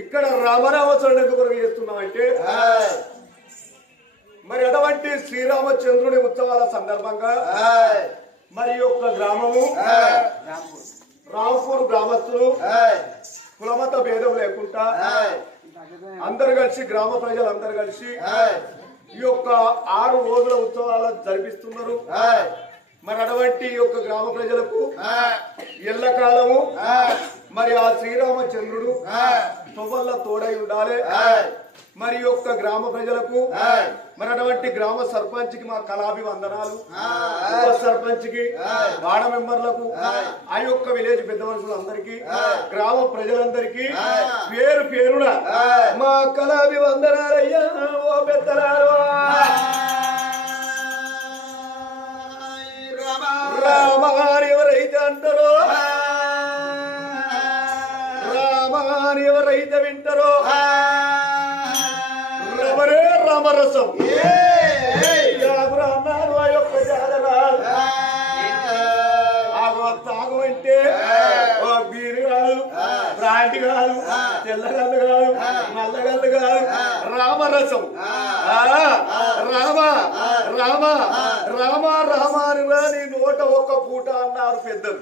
ఇక్కడ రామనామచరణ ఎందుకు చేస్తున్నామంటే మరి అటువంటి శ్రీరామచంద్రుని ఉత్సవాల సందర్భంగా మరి యొక్క గ్రామము రాంపూర్ గ్రామస్తులు కులమత భేదం లేకుండా అందరు కలిసి గ్రామ ప్రజలందరూ కలిసి ఈ యొక్క 6 రోజుల ఉత్సవాలను జరిపిస్తున్నారు. మరి అటువంటి యొక్క గ్రామ ప్రజలకు ఎల్లకాలము మరి ఆ శ్రీరామచంద్రుడు తొవ్వల్ల తోడై ఉండాలి. మరి యొక్క గ్రామ ప్రజలకు మరి అటువంటి గ్రామ సర్పంచ్ కి మా కళాభివందనాలు, ఉప సర్పంచ్ కి, వార్డు మెంబర్లకు, ఆ యొక్క విలేజ్ పెద్ద మనుషులందరికీ, గ్రామ ప్రజలందరికీ పేరు పేరున మా కళాభివందనాలయ్యా. ఓ పెద్దలారు రామాని ఎవరైతే అంటారో, రామాని ఎవరైతే వింటారో రమరే రామరసం అన్నారు. ఆ యొక్క తాగు అంటే బీరు కాదు, బ్రాండ్ కాదు, తెల్లగల్లు కాదు, నల్లగల్లు కాదు, రామరసం. రామ రామ రామ రామ అని నీ నోట ఒక్క పూట అన్నారు పెద్దలు.